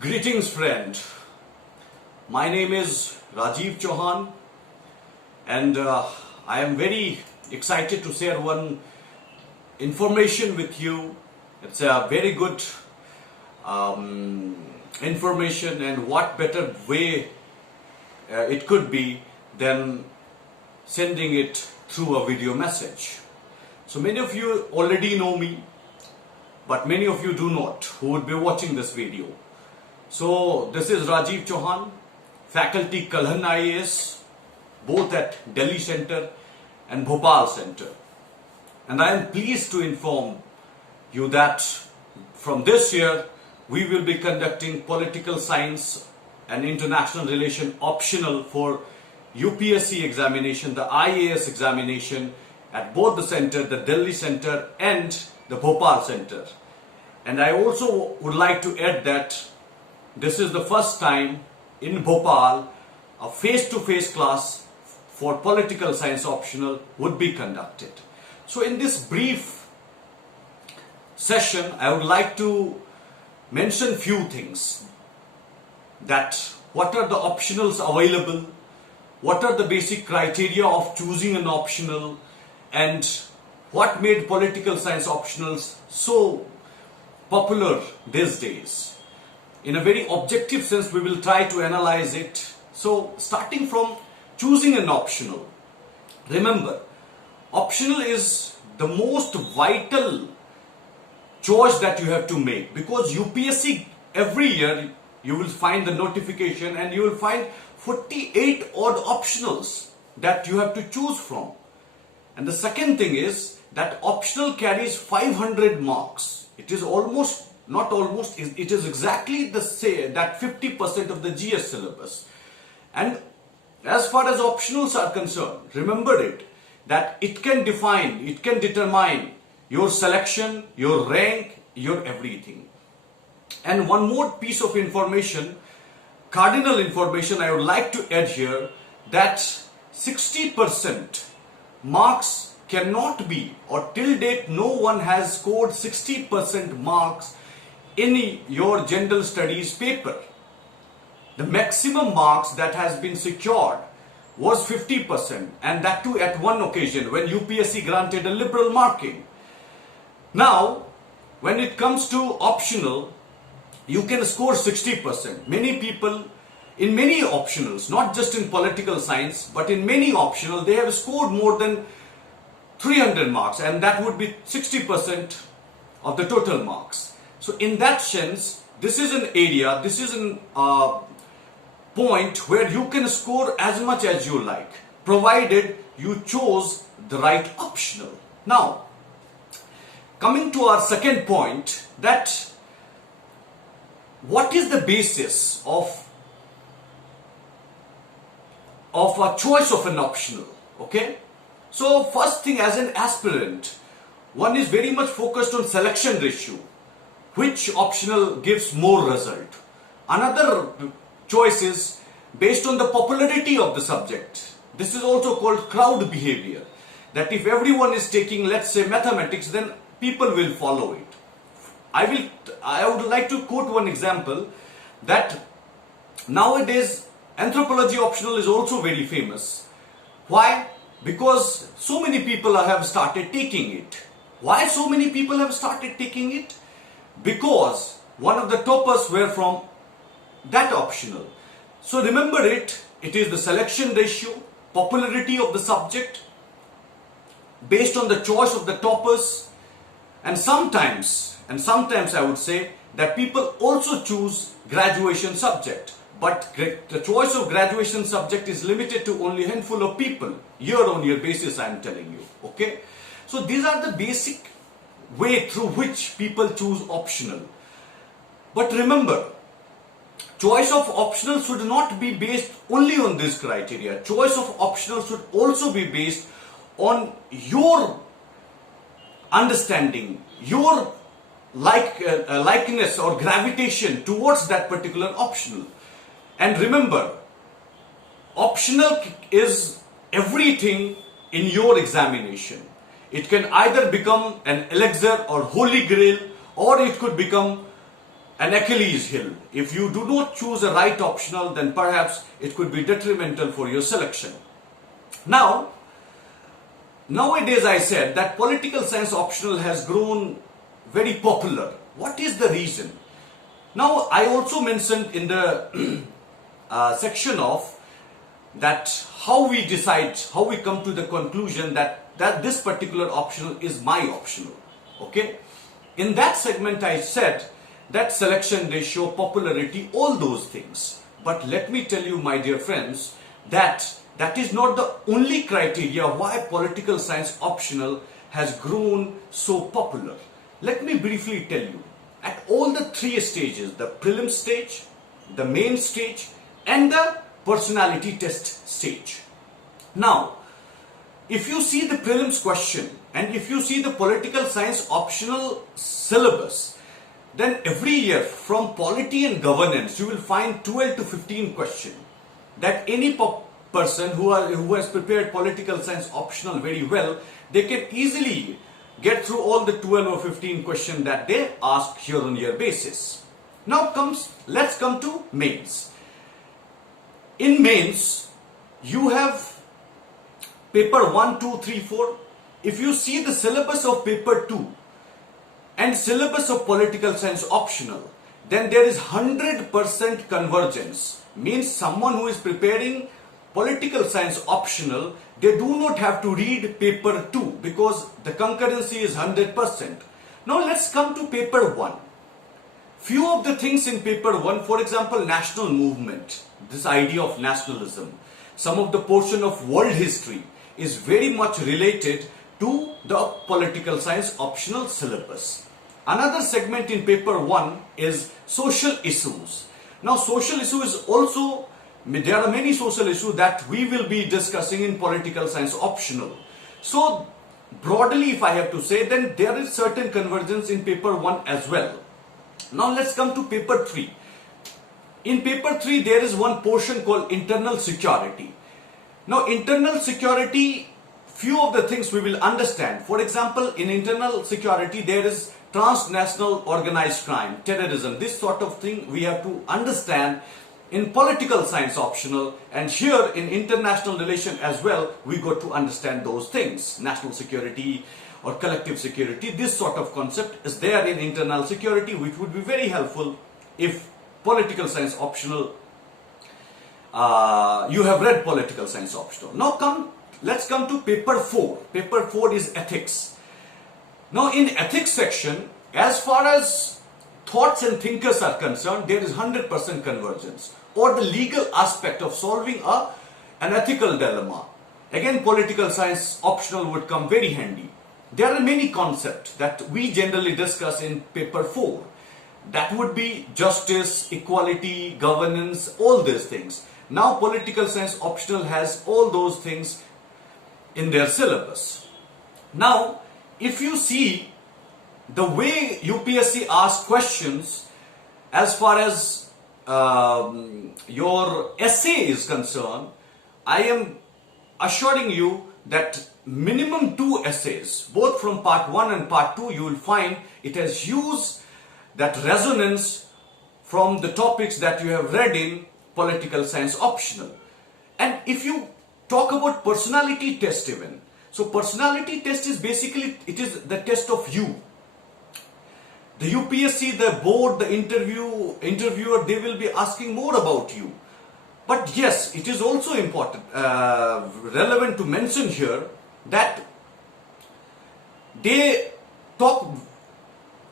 Greetings, friend. My name is Rajeev Chauhan, and I am very excited to share one information with you. It's a very good information, and what better way it could be than sending it through a video message. So many of you already know me, but many of you do not, who would be watching this video. So this is Rajeev Chauhan, faculty Kalhan IAS, both at Delhi Center and Bhopal Center. And I am pleased to inform you that from this year we will be conducting political science and international relation optional for UPSC examination, the IAS examination at both the center, the Delhi Center and the Bhopal Center. And I also would like to add that this is the first time in Bhopal a face-to-face class for political science optional would be conducted. So in this brief session, I would like to mention few things. That what are the optionals available, what are the basic criteria of choosing an optional, and what made political science optionals so popular these days. In a very objective sense, we will try to analyze it. So starting from choosing an optional, remember, optional is the most vital choice that you have to make, because UPSC every year you will find the notification and you will find 48 odd optionals that you have to choose from. And the second thing is that optional carries 500 marks. It is almost, not almost, it is exactly the same, that 50% of the GS syllabus. And as far as optionals are concerned, remember it, that it can determine your selection, your rank, your everything. And one more piece of information, cardinal information I would like to add here, that 60% marks cannot be, or till date no one has scored 60% marks in your general studies paper. The maximum marks that has been secured was 50%, and that too at one occasion when UPSC granted a liberal marking. Now, when it comes to optional, you can score 60%. Many people in many optionals, not just in political science, but in many optional, they have scored more than 300 marks, and that would be 60% of the total marks. So in that sense, this is an area, this is an point where you can score as much as you like, provided you chose the right optional. Now, coming to our second point, that what is the basis of a choice of an optional, okay? So first thing, as an aspirant, one is very much focused on selection ratio, which optional gives more result. Another choice is based on the popularity of the subject. This is also called crowd behavior, that if everyone is taking, let's say, mathematics, then people will follow it. I would like to quote one example, that nowadays anthropology optional is also very famous. Why? Because so many people have started taking it. Why so many people have started taking it? Because one of the toppers were from that optional. So remember it is the selection ratio, popularity of the subject, based on the choice of the toppers, and sometimes I would say that people also choose graduation subject. But the choice of graduation subject is limited to only a handful of people, year-on-year basis, I am telling you, okay? So these are the basic way through which people choose optional. But remember, choice of optional should not be based only on this criteria. Choice of optional should also be based on your understanding, your likeness or gravitation towards that particular optional. And remember, optional is everything in your examination. It can either become an elixir or holy grail, or it could become an Achilles heel. If you do not choose a right optional, then perhaps it could be detrimental for your selection. Now, nowadays I said that political science optional has grown very popular. What is the reason? Now, I also mentioned in the section of that how we decide, how we come to the conclusion that this particular optional is my optional. Okay? In that segment I said that selection ratio, popularity, all those things. But let me tell you, my dear friends, that is not the only criteria why political science optional has grown so popular. Let me briefly tell you. At all the three stages, the prelim stage, the main stage, and the personality test stage. Now, if you see the prelims question and if you see the political science optional syllabus, then every year from polity and governance, you will find 12 to 15 questions that any person who has prepared political science optional very well, they can easily get through all the 12 or 15 questions that they ask year on year basis. Now let's come to mains. In mains, you have paper 1, 2, 3, 4. If you see the syllabus of paper 2 and syllabus of political science optional, then there is 100% convergence. Means someone who is preparing political science optional, they do not have to read paper 2 because the concurrency is 100%. Now let's come to paper 1. Few of the things in paper 1, for example, national movement, this idea of nationalism, some of the portion of world history is very much related to the political science optional syllabus. Another segment in paper 1 is social issues. Now social issue is also, there are many social issues that we will be discussing in political science optional. So broadly, if I have to say, then there is certain convergence in paper 1 as well. Now let's come to paper 3. In paper 3, there is one portion called internal security. Now internal security, few of the things we will understand. For example, in internal security, there is transnational organized crime, terrorism, this sort of thing we have to understand in political science optional, and here in international relation as well, we got to understand those things. National security or collective security, this sort of concept is there in internal security, which would be very helpful if political science optional, you have read political science optional. Now let's come to paper 4. Paper 4 is ethics. Now in ethics section, as far as thoughts and thinkers are concerned, there is 100% convergence, or the legal aspect of solving an ethical dilemma. Again, political science optional would come very handy. There are many concepts that we generally discuss in paper 4. That would be justice, equality, governance, all these things. Now political science optional has all those things in their syllabus. Now, if you see the way UPSC asks questions as far as your essay is concerned, I am assuring you that minimum 2 essays, both from part 1 and part 2, you will find it has used that resonance from the topics that you have read in political science optional. And if you talk about personality test even, so personality test is basically, it is the test of you. The UPSC, the board, the interviewer, they will be asking more about you. But yes, it is also important, relevant to mention here that they talk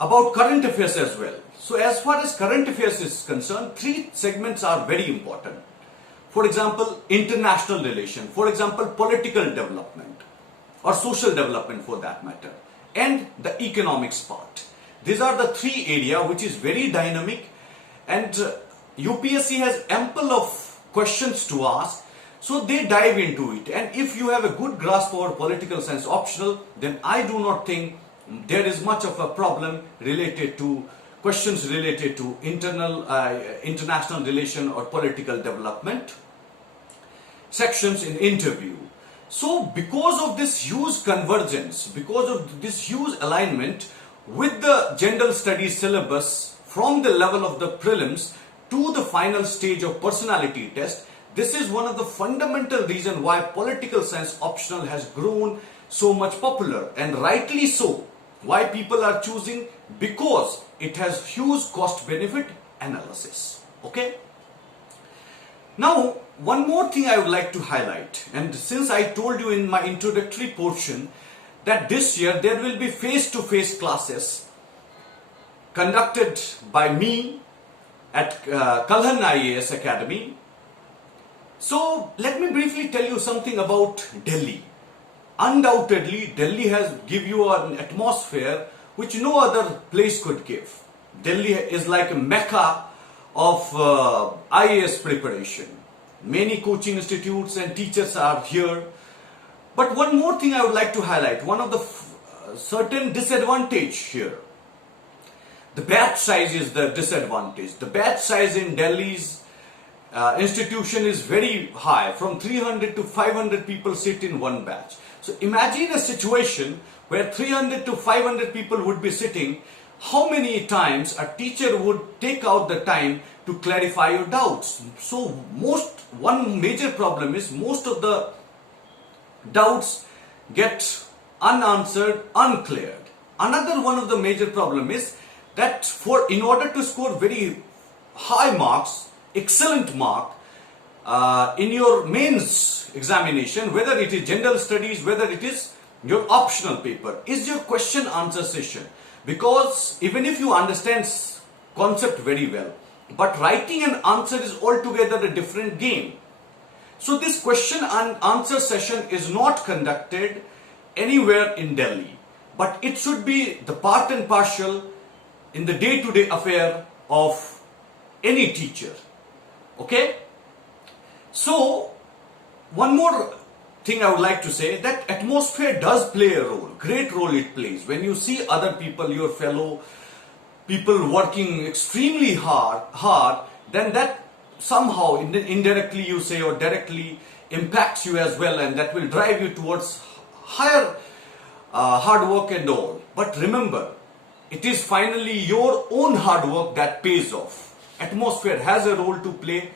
about current affairs as well. So as far as current affairs is concerned, 3 segments are very important. For example, international relation, for example, political development or social development for that matter, and the economics part. These are the 3 areas which is very dynamic, and UPSC has ample of questions to ask, so they dive into it. And if you have a good grasp over political science optional, then I do not think there is much of a problem related to questions related to international relation or political development sections in interview. So because of this huge convergence, because of this huge alignment with the general studies syllabus from the level of the prelims to the final stage of personality test. This is one of the fundamental reasons why political science optional has grown so much popular, and rightly so. Why people are choosing? Because it has huge cost benefit analysis. Okay. Now, one more thing I would like to highlight, and since I told you in my introductory portion that this year there will be face-to-face classes conducted by me at Kalhan IAS Academy. So let me briefly tell you something about Delhi. Undoubtedly, Delhi has give you an atmosphere which no other place could give. Delhi is like a mecca of IAS preparation. Many coaching institutes and teachers are here. But one more thing I would like to highlight, one of the certain disadvantage here. The batch size is the disadvantage. The batch size in Delhi's institution is very high. From 300 to 500 people sit in one batch. So imagine a situation where 300 to 500 people would be sitting. How many times a teacher would take out the time to clarify your doubts? So one major problem is most of the doubts get unanswered, uncleared. Another one of the major problem is that in order to score very high marks, excellent mark in your mains examination, whether it is general studies, whether it is your optional paper, is your question answer session. Because even if you understand concept very well, but writing an answer is altogether a different game. So this question and answer session is not conducted anywhere in Delhi, but it should be the part and parcel in the day-to-day affair of any teacher. Okay? So, one more thing I would like to say, that atmosphere does play a role, great role it plays. When you see other people, your fellow people working extremely hard, then that somehow indirectly you say or directly impacts you as well, and that will drive you towards higher hard work and all. But remember, it is finally your own hard work that pays off. Atmosphere has a role to play,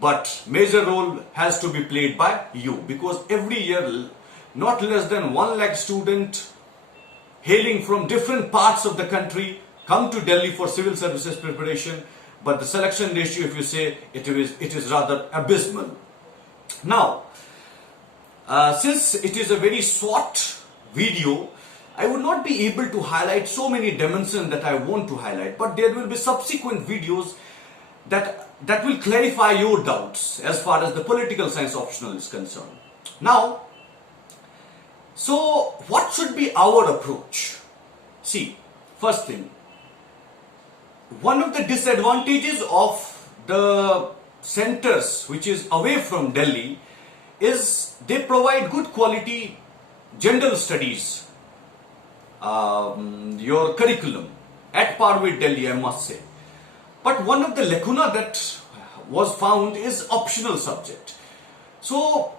but major role has to be played by you, because every year not less than 1 lakh student hailing from different parts of the country come to Delhi for civil services preparation, but the selection ratio, if you say, it is rather abysmal. Now, since it is a very short video, I would not be able to highlight so many dimensions that I want to highlight, but there will be subsequent videos that will clarify your doubts as far as the political science optional is concerned. Now, so what should be our approach? See, first thing, one of the disadvantages of the centers which is away from Delhi is they provide good quality general studies, your curriculum at par with Delhi, I must say. But one of the lacuna that was found is optional subject. So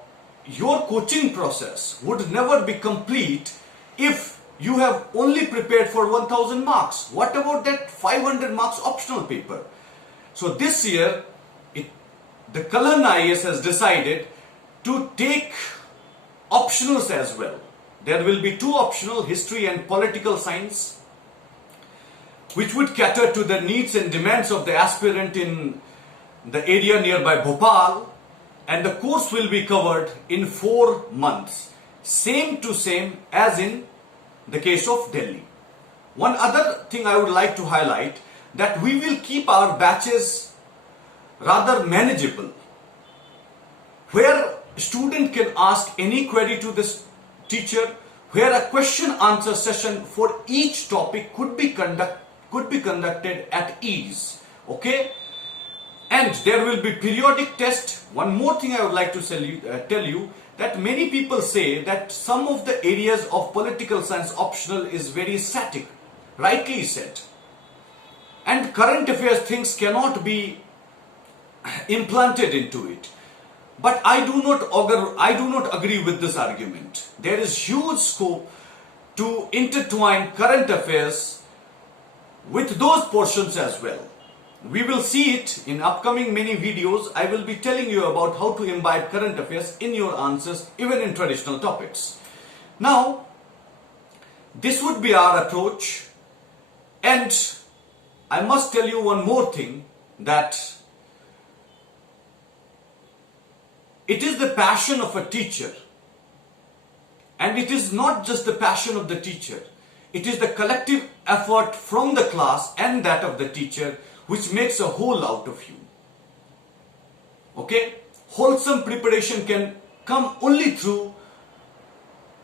your coaching process would never be complete if you have only prepared for 1000 marks. What about that 500 marks optional paper? So this year, the Kalhan IAS has decided to take optionals as well. There will be 2 optional, history and political science, which would cater to the needs and demands of the aspirant in the area nearby Bhopal, and the course will be covered in 4 months, same to same as in the case of Delhi. One other thing I would like to highlight, that we will keep our batches rather manageable, where student can ask any query to this teacher, where a question answer session for each topic could be conducted at ease. Okay? And there will be periodic test. One more thing I would like to tell you that many people say that some of the areas of political science optional is very static. Rightly said. And current affairs things cannot be implanted into it. But I do not agree with this argument. There is huge scope to intertwine current affairs with those portions as well. We will see it in upcoming many videos. I will be telling you about how to imbibe current affairs in your answers, even in traditional topics. Now, this would be our approach, and I must tell you one more thing, that it is the passion of a teacher, and it is not just the passion of the teacher, it is the collective effort from the class and that of the teacher which makes a whole out of you. Okay? Wholesome preparation can come only through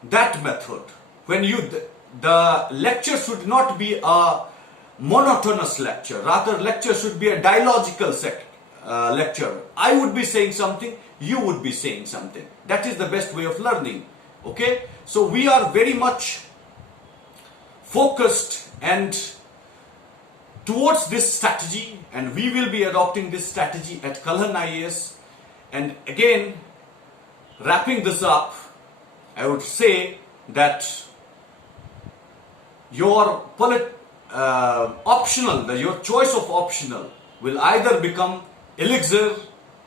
that method. When the lecture should not be a monotonous lecture, rather lecture should be a dialogical lecture. I would be saying something, you would be saying something. That is the best way of learning. Okay? So we are very much focused and towards this strategy, and we will be adopting this strategy at Kalhan IAS. And again, wrapping this up, I would say that your your choice of optional will either become elixir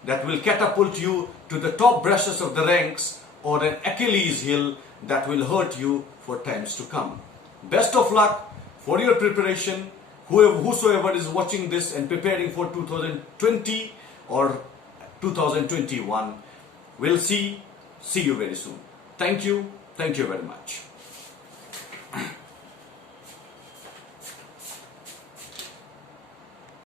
that will catapult you to the top brushes of the ranks, or an Achilles heel that will hurt you for times to come. Best of luck for your preparation. Whosoever is watching this and preparing for 2020 or 2021, we'll see you very soon. Thank you very much.